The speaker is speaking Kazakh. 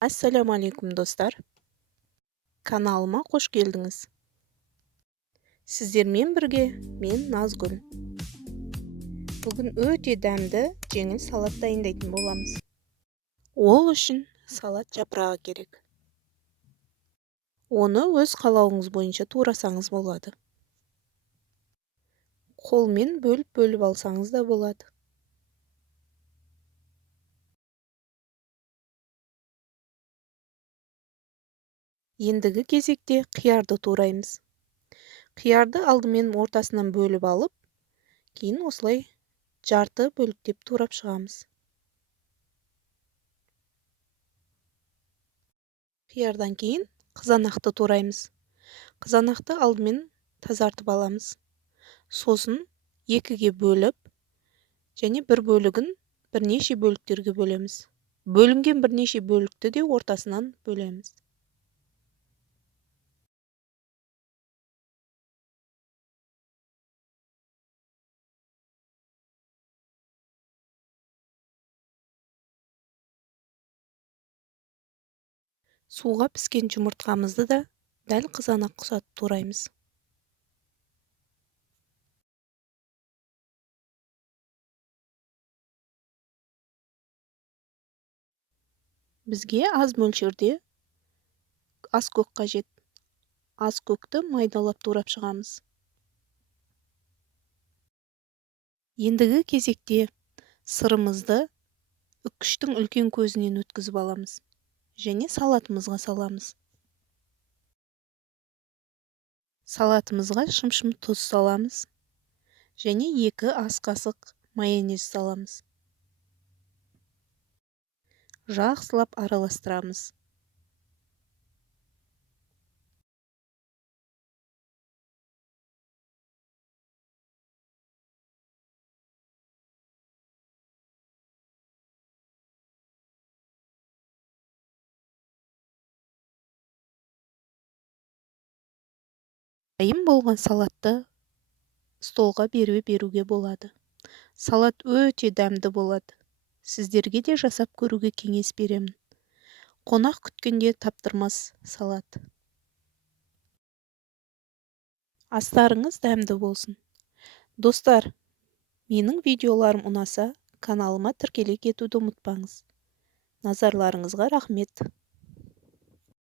Assalomu alaykum do'stlar. Kanalıma hoş geldiniz. Sizlerмен birge men Nazgul. Bugün öte dämde jеңil salat dayındaytын bolamыз. Ол үшін salat japragı керек. Оны өз қалауыңыз бойынша турасаңыз болады. Қолмен бөліп алсаңыз да болады. Ендігі кезекте қиярды тураймыз. Қиярды алдымен ортасынан бөліп алып, кейін осылай жарты бөліктеп турап шығамыз. Қиярдан кейін қызанақты тураймыз. Қызанақты алдымен тазартып аламыз. Сосын екіге бөліп, және бір бөлігін бірнеше бөліктерге бөлеміз. Бөлінген бірнеше бөлікті де ортасынан бөлеміз. Суға піскен жұмыртқамызды да дәл қызанақ құсатып тураймыз. Бізге аз мөлшерде ас көк қажет. Ас көкті майдалап турап шығамыз. Ендігі кезекте сырымызды үккіштің үлкен көзінен өткізіп аламыз. Және салатымызға саламыз. Салатымызға шым-шым тұз саламыз. Және 2 ас қасық майонез саламыз. Жақсылап араластырамыз. Дайын болған салатты столға беруге болады. Салат өте дәмді болады. Сіздерге де жасап көруге кеңес беремін. Қонақ күткенде таптырмас салат. Астарыңыз дәмді болсын. Достар, менің видеоларым ұнаса, каналыма тіркеле кетуді ұмытпаңыз. Назарларыңызға рахмет.